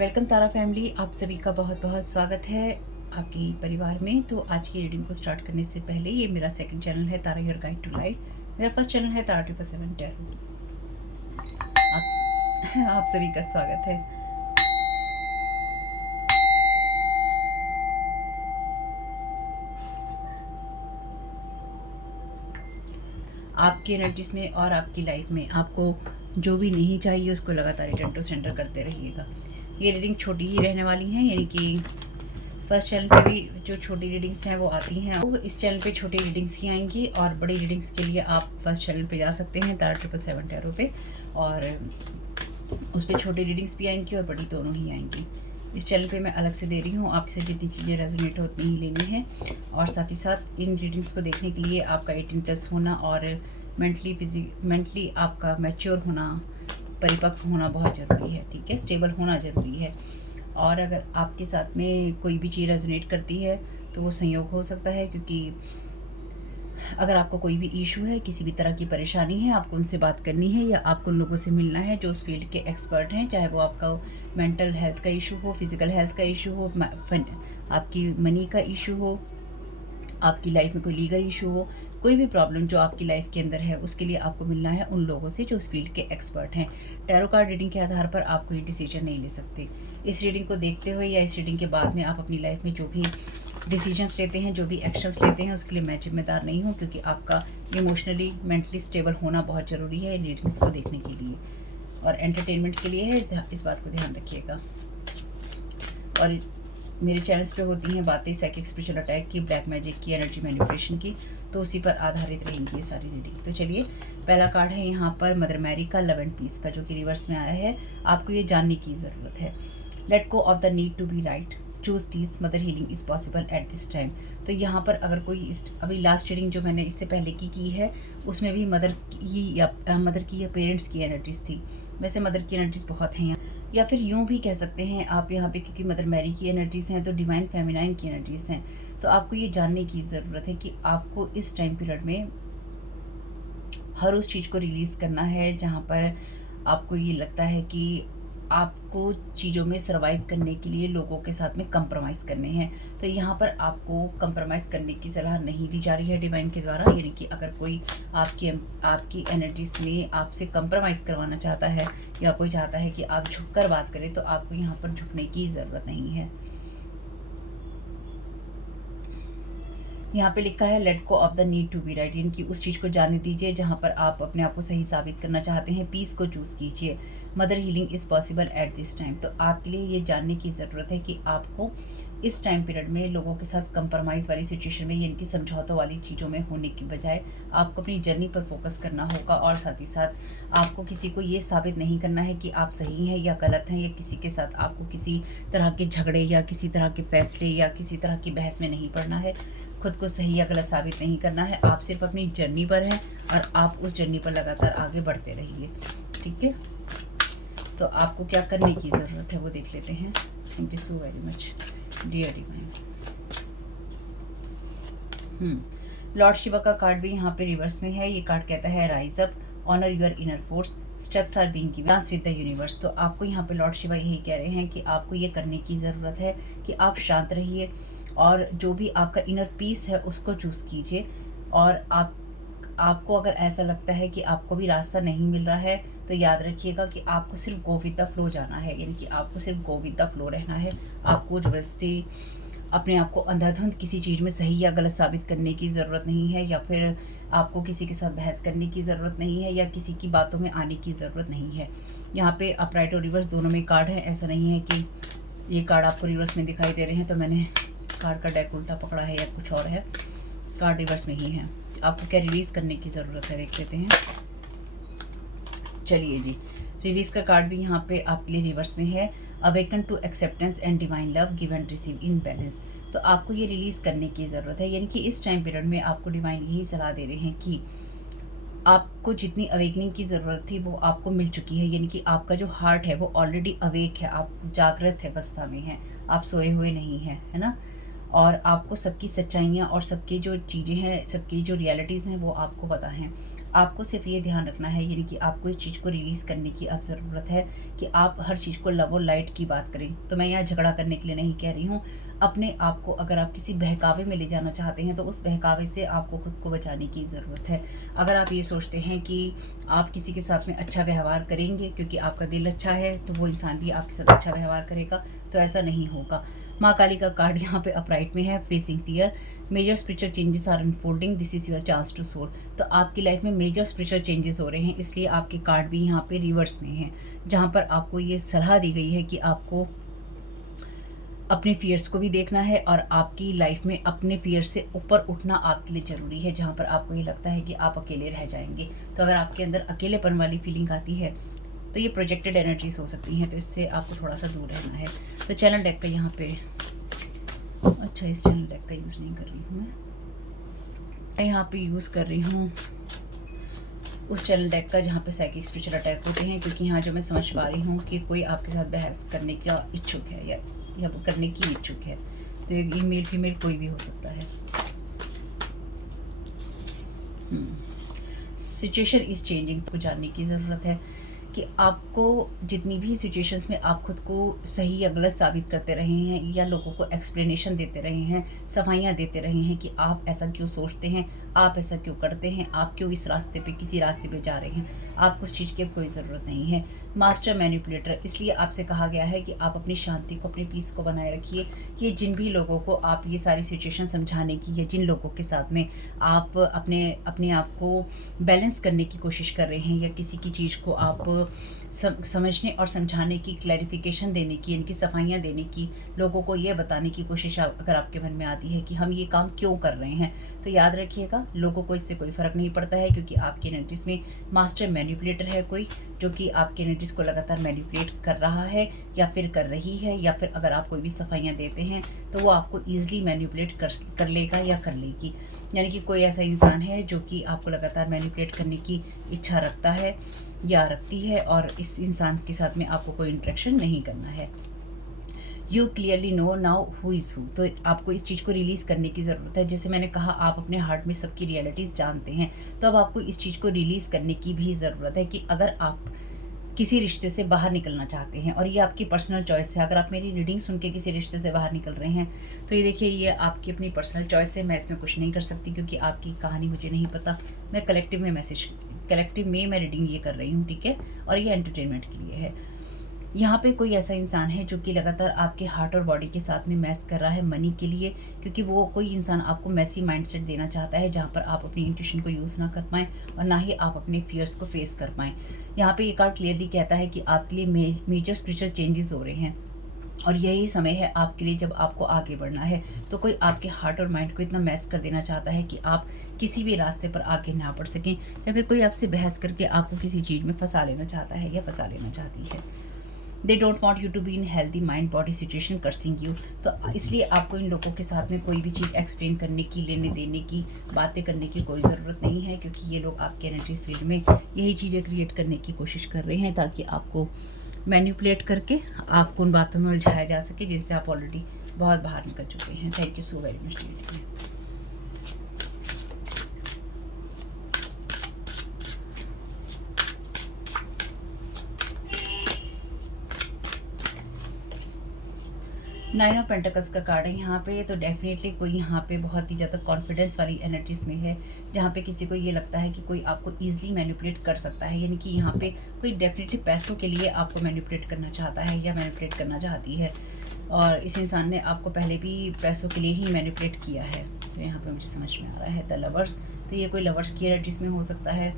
Welcome तारा family, आप सभी का बहुत बहुत स्वागत है आपके परिवार में। तो आज की रीडिंग को स्टार्ट करने से पहले, ये मेरा सेकंड चैनल है Tara your guide to life. मेरा फर्स्ट चैनल है तारा 777 टैरो। आप सभी का स्वागत है। आपकी एनर्जीज में और आपकी लाइफ में आपको जो भी नहीं चाहिए उसको लगातार रिटर्न टू सेंटर करते रहिएगा। ये रीडिंग छोटी ही रहने वाली है, यानी कि फर्स्ट चैनल पे भी जो छोटी रीडिंग्स हैं वो आती हैं, वो इस चैनल पे छोटी रीडिंग्स ही आएंगी। और बड़ी रीडिंग्स के लिए आप फर्स्ट चैनल पे जा सकते हैं तारा 777 टैरो पे, और उस पर छोटी रीडिंग्स भी आएंगी और बड़ी दोनों ही आएंगी। इस चैनल पे मैं अलग से दे रही हूँ, आपसे जितनी चीज़ें रेजोनेट हो उतनी ही लेनी है। और साथ ही साथ इन रीडिंग्स को देखने के लिए आपका 18+ होना और मेंटली आपका मैच्योर होना, परिपक्व होना बहुत ज़रूरी है। ठीक है, स्टेबल होना ज़रूरी है। और अगर आपके साथ में कोई भी चीज़ रेजोनेट करती है तो वो संयोग हो सकता है, क्योंकि अगर आपको कोई भी इशू है, किसी भी तरह की परेशानी है, आपको उनसे बात करनी है या आपको उन लोगों से मिलना है जो उस फील्ड के एक्सपर्ट हैं, चाहे वो आपका मेंटल हेल्थ का इशू हो, फिजिकल हेल्थ का इशू हो, आपकी मनी का इशू हो, आपकी लाइफ में कोई लीगल इशू हो, कोई भी प्रॉब्लम जो आपकी लाइफ के अंदर है, उसके लिए आपको मिलना है उन लोगों से जो उस फील्ड के एक्सपर्ट हैं। टैरो कार्ड रीडिंग के आधार पर आप कोई डिसीजन नहीं ले सकते। इस रीडिंग को देखते हुए या इस रीडिंग के बाद में आप अपनी लाइफ में जो भी डिसीजंस लेते हैं, जो भी एक्शंस लेते हैं, उसके लिए मैं जिम्मेदार नहीं हूँ, क्योंकि आपका इमोशनली मेंटली स्टेबल होना बहुत ज़रूरी है इन रीडिंग्स को देखने के लिए, और एंटरटेनमेंट के लिए है, इस बात को ध्यान रखिएगा। और मेरे चैनल्स पे होती हैं बातें साइकिक स्पिरिचुअल अटैक की, ब्लैक मैजिक की, एनर्जी मैनिपुलेशन की, तो उसी पर आधारित रहेंगी ये सारी रीडिंग। तो चलिए, पहला कार्ड है यहाँ पर मदर मैरी का, लव एंड पीस का, जो कि रिवर्स में आया है। आपको ये जानने की ज़रूरत है, let go of the need to be right, choose peace, mother healing is possible at this time. तो यहाँ पर अगर कोई अभी लास्ट रीडिंग जो मैंने इससे पहले की है, उसमें भी मदर की या पेरेंट्स की एनर्जीज थी। वैसे मदर की एनर्जीज बहुत हैं, या फिर यूँ भी कह सकते हैं आप यहाँ पे, क्योंकि मदर मैरी की एनर्जीज हैं तो डिवाइन फेमिनाइन की एनर्जीज हैं। तो आपको ये जानने की ज़रूरत है कि आपको इस टाइम पीरियड में हर उस चीज़ को रिलीज़ करना है जहाँ पर आपको ये लगता है कि आपको चीज़ों में सर्वाइव करने के लिए लोगों के साथ में कंप्रोमाइज़ करने हैं। तो यहाँ पर आपको कंप्रोमाइज़ करने की सलाह नहीं दी जा रही है डिवाइन के द्वारा, यानी कि अगर कोई आपकी एनर्जीज में आपसे कंप्रोमाइज़ करवाना चाहता है या कोई चाहता है कि आप झुककर बात करें, तो आपको यहाँ पर झुकने की ज़रूरत नहीं है। यहाँ पे लिखा है let go of the need to be right, यानी कि उस चीज़ को जाने दीजिए जहाँ पर आप अपने आप को सही साबित करना चाहते हैं। पीस को चूज़ कीजिए, mother healing is possible at this time. तो आपके लिए ये जानने की ज़रूरत है कि आपको इस टाइम पीरियड में लोगों के साथ कंप्रोमाइज़ वाली सिचुएशन में, यानी कि समझौतों वाली चीज़ों में होने की बजाय आपको अपनी जर्नी पर फोकस करना होगा। और साथ ही साथ आपको किसी को ये साबित नहीं करना है कि आप सही हैं या गलत हैं, या किसी के साथ आपको किसी तरह के झगड़े या किसी तरह के फैसले या किसी तरह की बहस में नहीं पड़ना है। खुद को सही या गलत साबित नहीं करना है। आप सिर्फ अपनी जर्नी पर हैं और आप उस जर्नी पर लगातार आगे बढ़ते रहिए। ठीक है, तो आपको क्या करने की ज़रूरत है वो देख लेते हैं। Thank you so very much dear divine. Lord Shiva का कार्ड भी यहाँ पे रिवर्स में है। ये कार्ड कहता है rise up, honour your inner force, steps are being given, dance with the universe. तो आपको यहाँ पे लॉर्ड शिवा यही कह रहे हैं कि आपको ये करने की ज़रूरत है कि आप शांत रहिए और जो भी आपका इनर पीस है उसको चूज़ कीजिए। और आपको अगर ऐसा लगता है कि आपको भी रास्ता नहीं मिल रहा है, तो याद रखिएगा कि आपको सिर्फ गो विद द फ्लो जाना है, यानी कि आपको सिर्फ गो विद द फ्लो रहना है। आपको ज़बरदस्ती अपने आप को अंधाधुंध किसी चीज़ में सही या गलत साबित करने की ज़रूरत नहीं है, या फिर आपको किसी के साथ बहस करने की ज़रूरत नहीं है, या किसी की बातों में आने की ज़रूरत नहीं है। यहाँ पे अपराइट और रिवर्स दोनों में कार्ड है। ऐसा नहीं है कि ये कार्ड आपको रिवर्स में दिखाई दे रहे हैं तो मैंने कार्ड का डेक उल्टा पकड़ा है या कुछ और है। कार्ड रिवर्स में ही है। आपको क्या रिलीज़ करने की ज़रूरत है देख लेते हैं। चलिए जी, रिलीज़ का कार्ड भी यहाँ पे आपके लिए रिवर्स में है। Awaken to acceptance and divine love, give and receive in balance. तो आपको ये रिलीज़ करने की ज़रूरत है, यानी कि इस टाइम पीरियड में आपको डिवाइन यही सलाह दे रहे हैं कि आपको जितनी अवेकनिंग की ज़रूरत थी वो आपको मिल चुकी है, यानी कि आपका जो हार्ट है वो ऑलरेडी अवेक है, आप जागृत है, अवस्था में हैं, आप सोए हुए नहीं हैं, है ना। और आपको सबकी सच्चाइयाँ और सबकी जो चीज़ें हैं, सबकी जो रियलिटीज़ हैं वो आपको पता हैं। आपको सिर्फ ये ध्यान रखना है, यानी कि आपको इस चीज़ को रिलीज़ करने की अब ज़रूरत है कि आप हर चीज़ को लव और लाइट की बात करें। तो मैं यहाँ झगड़ा करने के लिए नहीं कह रही हूँ। अपने आप को अगर आप किसी बहकावे में ले जाना चाहते हैं तो उस बहकावे से आपको खुद को बचाने की ज़रूरत है। अगर आप ये सोचते हैं कि आप किसी के साथ में अच्छा व्यवहार करेंगे क्योंकि आपका दिल अच्छा है तो वो इंसान भी आपके साथ अच्छा व्यवहार करेगा, तो ऐसा नहीं होगा। माँ काली का कार्ड यहाँ पे अपराइट में है, facing fear. Major spiritual changes are unfolding, this is your chance to soul. तो आपकी लाइफ में मेजर स्पिरिचुअल चेंजेस हो रहे हैं, इसलिए आपके कार्ड भी यहाँ पे रिवर्स में हैं, जहाँ पर आपको ये सलाह दी गई है कि आपको अपने फियर्स को भी देखना है और आपकी लाइफ में अपने फियर से ऊपर उठना आपके लिए ज़रूरी है, जहाँ पर आपको ये लगता है कि आप अकेले रह जाएंगे। तो अगर आपके अंदर अकेलेपन वाली फीलिंग आती है तो ये प्रोजेक्टेड एनर्जीज हो सकती हैं, तो इससे आपको थोड़ा सा दूर रहना है। तो चैनल डेक का यहाँ पे, अच्छा इस चैनल डेक का यूज़ नहीं कर रही हूँ मैं यहाँ पे यूज़ कर रही हूँ उस चैनल डेक का जहाँ पे साइकिक स्पिरिचुअल अटैक होते हैं, क्योंकि यहाँ जो मैं समझ पा रही हूँ कि कोई आपके साथ बहस करने का इच्छुक है या करने की इच्छुक है। तो ये मेल फीमेल कोई भी हो सकता है। सिचुएशन इज़ चेंजिंग को जानने की ज़रूरत है कि आपको जितनी भी सिचुएशंस में आप खुद को सही या गलत साबित करते रहे हैं या लोगों को एक्सप्लेनेशन देते रहे हैं, सफाइयाँ देते रहे हैं कि आप ऐसा क्यों सोचते हैं, आप ऐसा क्यों करते हैं, आप क्यों इस रास्ते पे किसी रास्ते पे जा रहे हैं, आपको उस चीज़ की अब कोई ज़रूरत नहीं है। मास्टर मैनिपुलेटर, इसलिए आपसे कहा गया है कि आप अपनी शांति को, अपनी पीस को बनाए रखिए। ये जिन भी लोगों को आप ये सारी सिचुएशन समझाने की या जिन लोगों के साथ में आप अपने आप को बैलेंस करने की कोशिश कर रहे हैं या किसी की चीज़ को आप समझने और समझाने की, क्लैरिफिकेशन देने की, इनकी सफाइयाँ देने की, लोगों को ये बताने की कोशिश अगर आपके मन में आती है कि हम ये काम क्यों कर रहे हैं, तो याद रखिएगा लोगों को इससे कोई फ़र्क नहीं पड़ता है, क्योंकि आपकी एनर्जीज़ में मास्टर मैनिपुलेटर है कोई, जो कि आपकी एनर्जीज़ को लगातार मैनिपुलेट कर रहा है या फिर कर रही है, या फिर अगर आप कोई भी सफाइयाँ देते हैं तो वो आपको ईजिली मैनिपुलेट कर लेगा या कर लेगी। यानी कि कोई ऐसा इंसान है जो कि आपको लगातार मैनिपुलेट करने की इच्छा रखता है या रखती है, और इस इंसान के साथ में आपको कोई इंटरेक्शन नहीं करना है। You clearly know now who is who. तो आपको इस चीज़ को रिलीज़ करने की ज़रूरत है। जैसे मैंने कहा, आप अपने हार्ट में सबकी रियलिटीज़ जानते हैं, तो अब आपको इस चीज़ को रिलीज़ करने की भी ज़रूरत है कि अगर आप किसी रिश्ते से बाहर निकलना चाहते हैं, और ये आपकी पर्सनल चॉइस है। अगर आप मेरी रीडिंग सुन के किसी रिश्ते से बाहर निकल रहे हैं तो ये देखिए, ये आपकी अपनी पर्सनल चॉइस है, मैं इसमें कुछ नहीं कर सकती क्योंकि आपकी कहानी मुझे नहीं पता। मैं कलेक्टिव में मैं रीडिंग ये कर रही हूँ, ठीक है, और ये एंटरटेनमेंट के लिए है। यहाँ पे कोई ऐसा इंसान है जो कि लगातार आपके हार्ट और बॉडी के साथ में मैस कर रहा है मनी के लिए, क्योंकि वो कोई इंसान आपको मैसी माइंडसेट देना चाहता है जहाँ पर आप अपनी इंट्यूशन को यूज़ ना कर पाएँ और ना ही आप अपने फियर्स को फेस कर पाएँ। यहाँ पे ये कार्ड क्लियरली कहता है कि आपके लिए मेजर स्पिरिचुअल चेंजेस हो रहे हैं, और यही समय है आपके लिए जब आपको आगे बढ़ना है। तो कोई आपके हार्ट और माइंड को इतना मैस कर देना चाहता है कि आप किसी भी रास्ते पर आगे ना बढ़ सकें, या फिर कोई आपसे बहस करके आपको किसी चीज़ में फंसा लेना चाहता है या फंसा लेना चाहती है। They don't want you to be in healthy mind body situation, cursing you. तो इसलिए आपको इन लोगों के साथ में कोई भी चीज़ एक्सप्लेन करने की, लेने देने की, बातें करने की कोई ज़रूरत नहीं है, क्योंकि ये लोग आपके एनर्जीज फील्ड में यही चीज़ें क्रिएट करने की कोशिश कर रहे हैं ताकि आपको मैनिपुलेट करके आपको उन बातों में उलझाया जा सके जिनसे आप ऑलरेडी बहुत बाहर निकल चुके हैं। Thank you so very much. 9 of pentacles का कार्ड है यहाँ पे। तो डेफिनेटली कोई यहाँ पे बहुत ही ज़्यादा कॉन्फिडेंस वाली एनर्जीज में है, जहाँ पे किसी को ये लगता है कि कोई आपको ईजिली मैनिपुलेट कर सकता है। यानी कि यहाँ पे कोई डेफिनेटली पैसों के लिए आपको मैनिपुलेट करना चाहता है या मैनिपुलेट करना चाहती है, और इस इंसान ने आपको पहले भी पैसों के लिए ही मैनिपुलेट किया है। तो यहाँ पे मुझे समझ में आ रहा है द लवर्स। तो ये कोई लवर्स की एनर्जीज में हो सकता है,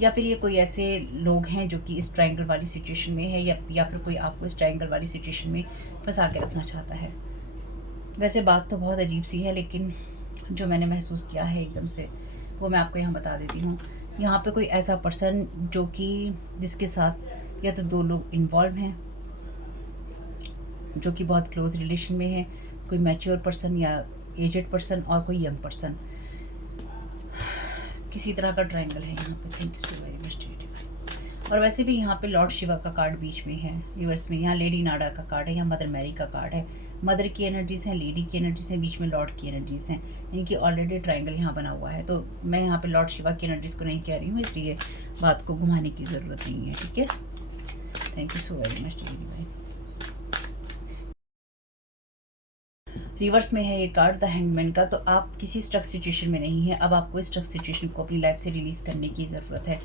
या फिर ये कोई ऐसे लोग हैं जो कि इस ट्रायंगल वाली सिचुएशन में है, या फिर कोई आपको इस ट्रायंगल वाली सिचुएशन में फंसा के रखना चाहता है। वैसे बात तो बहुत अजीब सी है, लेकिन जो मैंने महसूस किया है एकदम से वो मैं आपको यहाँ बता देती हूँ। यहाँ पे कोई ऐसा पर्सन जो कि जिसके साथ या तो दो लोग इन्वॉल्व हैं जो कि बहुत क्लोज रिलेशन में है, कोई मैच्योर पर्सन या एजेड पर्सन और कोई यंग पर्सन, किसी तरह का ट्रायंगल है यहाँ पे। Thank you so very much. और वैसे भी यहाँ पे लॉर्ड शिवा का कार्ड बीच में है रिवर्स में, यहाँ लेडी नाडा का कार्ड है, यहाँ मदर मैरी का कार्ड है। मदर की एनर्जीज हैं, लेडी की एनर्जीज हैं, बीच में लॉर्ड की एनर्जीज हैं। इनकी ऑलरेडी ट्रायंगल यहाँ बना हुआ है, तो मैं यहाँ पे लॉर्ड शिवा की एनर्जीज को नहीं कह रही हूँ, इसलिए बात को घुमाने की ज़रूरत नहीं है। ठीक है, thank you so very much दीदी भाई। रिवर्स में है ये कार्ड द हैंगमैन का, तो आप किसी स्ट्रक सिचुएशन में नहीं है, अब आपको इस स्ट्रक सिचुएशन को अपनी लाइफ से रिलीज़ करने की ज़रूरत है।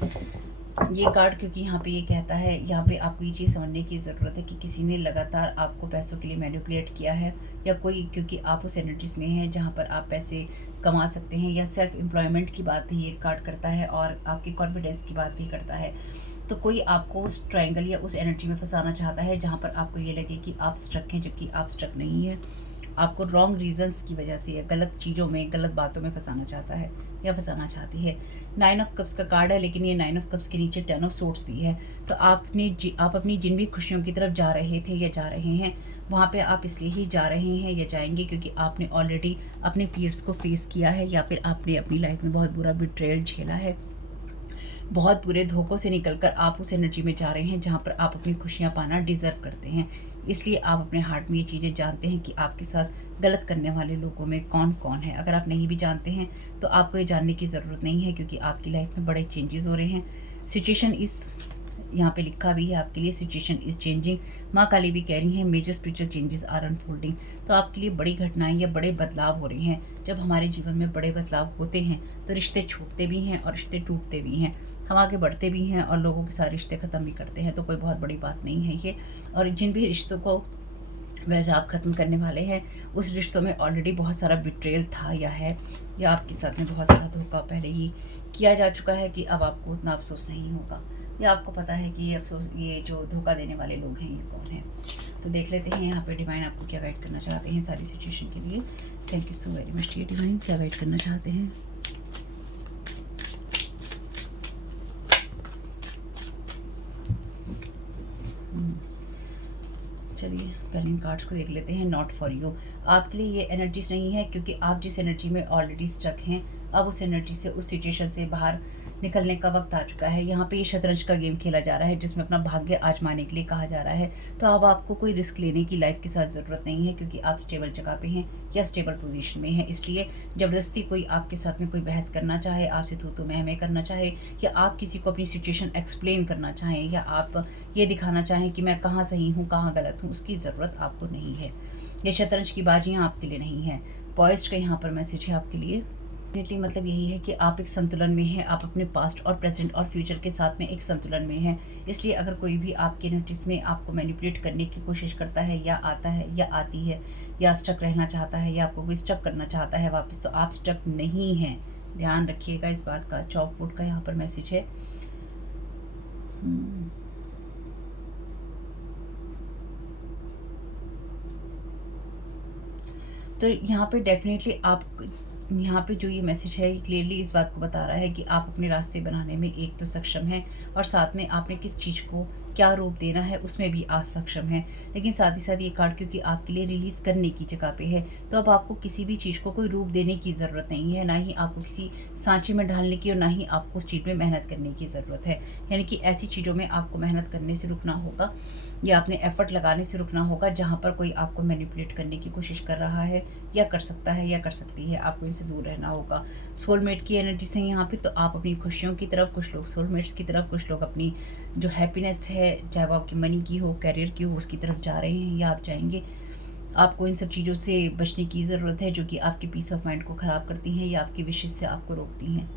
ये कार्ड क्योंकि यहाँ पे ये कहता है, यहाँ पे आपको ये चीज़ समझने की ज़रूरत है कि किसी ने लगातार आपको पैसों के लिए मैनिपुलेट किया है, या कोई, क्योंकि आप उस एनर्जीज में हैं जहाँ पर आप पैसे कमा सकते हैं, या सेल्फ एम्प्लॉयमेंट की बात भी ये कार्ड करता है और आपके कॉन्फिडेंस की बात भी करता है। तो कोई आपको उस ट्रायंगल या उस एनर्जी में फंसाना चाहता है जहाँ पर आपको ये लगे कि आप स्ट्रक हैं, जबकि आप स्ट्रक नहीं है। आपको रॉन्ग रीजंस की वजह से या गलत चीज़ों में, गलत बातों में फंसाना चाहता है या फंसाना चाहती है। 9 ऑफ कप्स का कार्ड है, लेकिन ये 9 ऑफ कप्स के नीचे 10 ऑफ सोर्ड्स भी है। तो आप अपनी जिन भी खुशियों की तरफ जा रहे थे या जा रहे हैं, वहाँ पे आप इसलिए ही जा रहे हैं या जाएंगे क्योंकि आपने ऑलरेडी अपने फियर्स को फेस किया है, या फिर आपने अपनी लाइफ में बहुत बुरा बिट्रेयल झेला है। बहुत बुरे धोखों से निकलकर आप उस एनर्जी में जा रहे हैं जहाँ पर आप अपनी खुशियाँ पाना डिज़र्व करते हैं। इसलिए आप अपने हार्ट में ये चीज़ें जानते हैं कि आपके साथ गलत करने वाले लोगों में कौन कौन है। अगर आप नहीं भी जानते हैं तो आपको ये जानने की ज़रूरत नहीं है, क्योंकि आपकी लाइफ में बड़े चेंजेस हो रहे हैं। सिचुएशन इस यहाँ पे लिखा भी है आपके लिए, सिचुएशन इज़ चेंजिंग। माँ काली भी कह रही हैं major spiritual changes are unfolding. तो आपके लिए बड़ी घटनाएं या बड़े बदलाव हो रहे हैं। जब हमारे जीवन में बड़े बदलाव होते हैं तो रिश्ते छूटते भी हैं और रिश्ते टूटते भी हैं, हम आगे बढ़ते भी हैं और लोगों के साथ रिश्ते ख़त्म भी करते हैं। तो कोई बहुत बड़ी बात नहीं है ये। और जिन भी रिश्तों को वैसे आप ख़त्म करने वाले हैं, उस रिश्तों में ऑलरेडी बहुत सारा बिट्रेयल था या है, या आपके साथ में बहुत सारा धोखा पहले ही किया जा चुका है कि अब आपको उतना अफसोस नहीं होगा, या आपको पता है कि ये जो धोखा देने वाले लोग हैं ये कौन है। तो देख लेते हैं यहाँ पे डिवाइन आपको क्या गाइड करना चाहते हैं सारी सिचुएशन के लिए। Thank you so very much. ये डिवाइन क्या गाइड करना चाहते हैं। चलिए पहले इन कार्ड्स को देख लेते हैं। नॉट फॉर यू, आपके लिए ये एनर्जीज नहीं है, क्योंकि आप जिस एनर्जी में ऑलरेडी स्टक हैं, अब उस एनर्जी से, उस सिचुएशन से बाहर निकलने का वक्त आ चुका है। यहाँ पे ये शतरंज का गेम खेला जा रहा है जिसमें अपना भाग्य आजमाने के लिए कहा जा रहा है। तो अब आपको कोई रिस्क लेने की लाइफ के साथ ज़रूरत नहीं है, क्योंकि आप स्टेबल जगह पे हैं या स्टेबल पोजीशन में हैं। इसलिए ज़बरदस्ती कोई आपके साथ में कोई बहस करना चाहे, आपसे तू मैं करना चाहे, या आप किसी को अपनी सिचुएशन एक्सप्लेन करना चाहें, या आप ये दिखाना चाहें कि मैं कहाँ सही हूँ कहाँ गलत हूँ, उसकी ज़रूरत आपको नहीं है। ये शतरंज की बाजियाँ आपके लिए नहीं है। पॉइस्ट का यहाँ पर मैसेज है आपके लिए। डेफिनेटली मतलब यही है कि आप एक संतुलन में हैं, आप अपने पास्ट और प्रेजेंट और फ्यूचर के साथ में एक संतुलन में हैं। इसलिए अगर कोई भी आपके एनर्जीज में आपको मैनिपुलेट करने की कोशिश करता है, या आता है या आती है, या स्टक रहना चाहता है, या आपको कोई स्टक करना चाहता है वापस, तो आप स्टक नहीं हैं। ध्यान रखिएगा इस बात का। चॉप वुड का यहाँ पर मैसेज है। तो यहाँ पे डेफिनेटली आप, यहाँ पे जो ये मैसेज है ये क्लियरली इस बात को बता रहा है कि आप अपने रास्ते बनाने में एक तो सक्षम हैं, और साथ में आपने किस चीज़ को क्या रूप देना है उसमें भी आप सक्षम हैं। लेकिन साथ ही साथ ये कार्ड क्योंकि आपके लिए रिलीज़ करने की जगह पे है, तो अब आपको किसी भी चीज़ को कोई रूप देने की ज़रूरत नहीं है, ना ही आपको किसी सांचे में ढालने की, और ना ही आपको उस चीज़ में मेहनत करने की ज़रूरत है। यानी कि ऐसी चीज़ों में आपको मेहनत करने से रुकना होगा, या अपने एफर्ट लगाने से रुकना होगा जहाँ पर कोई आपको मैनिपुलेट करने की कोशिश कर रहा है, या कर सकता है या कर सकती है। आपको इनसे दूर रहना होगा। सोलमेट की एनर्जी से यहाँ पे, तो आप अपनी खुशियों की तरफ, कुछ लोग सोलमेट्स की तरफ, कुछ लोग अपनी जो हैप्पीनेस है, चाहे वो आपकी मनी की हो, करियर की हो, उसकी तरफ जा रहे हैं या आप जाएंगे। आपको इन सब चीज़ों से बचने की ज़रूरत है जो कि आपके पीस ऑफ माइंड को ख़राब करती हैं या आपकी विशेष से आपको रोकती हैं।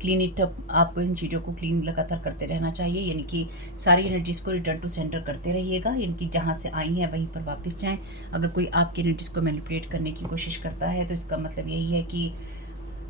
क्लीन इट अप, आपको इन चीज़ों को क्लीन लगातार करते रहना चाहिए, यानी कि सारी एनर्जीज़ को रिटर्न टू सेंटर करते रहिएगा, यानी कि जहाँ से आई हैं वहीं पर वापस जाएं। अगर कोई आपकी एनर्जीज़ को मैनिपुलेट करने की कोशिश करता है तो इसका मतलब यही है कि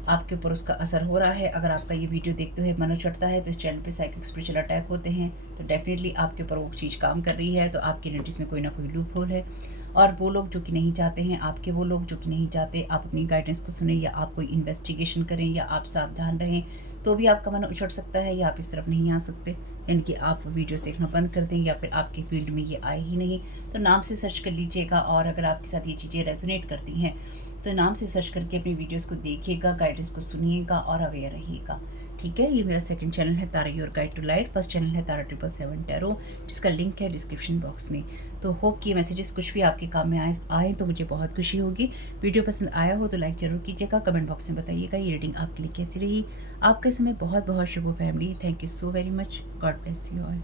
आपके ऊपर उसका असर हो रहा है। अगर आपका ये वीडियो देखते हुए मन चढ़ता है तो इस चैनल पे साइकिक स्पिरिचुअल अटैक होते हैं, तो डेफिनेटली आपके ऊपर वो चीज़ काम कर रही है, तो आपकी एनर्जीज़ में कोई ना कोई लूप होल है। और वो लोग जो कि नहीं चाहते हैं, आपके वो लोग जो कि नहीं चाहते आप अपनी गाइडेंस को सुने, या आप कोई इन्वेस्टिगेशन करें, या आप सावधान रहें, तो भी आपका मन उछड़ सकता है, या आप इस तरफ नहीं आ सकते, यानी कि आप वीडियोस देखना बंद कर दें, या फिर आपके फील्ड में ये आए ही नहीं। तो नाम से सर्च कर लीजिएगा, और अगर आपके साथ ये चीज़ें रेजोनेट करती हैं तो नाम से सर्च करके अपनी वीडियोस को देखिएगा, गाइडेंस को सुनिएगा और अवेयर रहिएगा। ठीक है। ये मेरा सेकंड चैनल है Tara your guide to light, first channel है तारा 777 टैरो, जिसका लिंक है डिस्क्रिप्शन बॉक्स में। तो होप कि मैसेजेस कुछ भी आपके काम में आए तो मुझे बहुत खुशी होगी। वीडियो पसंद आया हो तो लाइक ज़रूर कीजिएगा, कमेंट बॉक्स में बताइएगा ये रीडिंग आपके लिए कैसी रही। आपका समय बहुत बहुत शुभ हो family. Thank you so very much. God bless you all.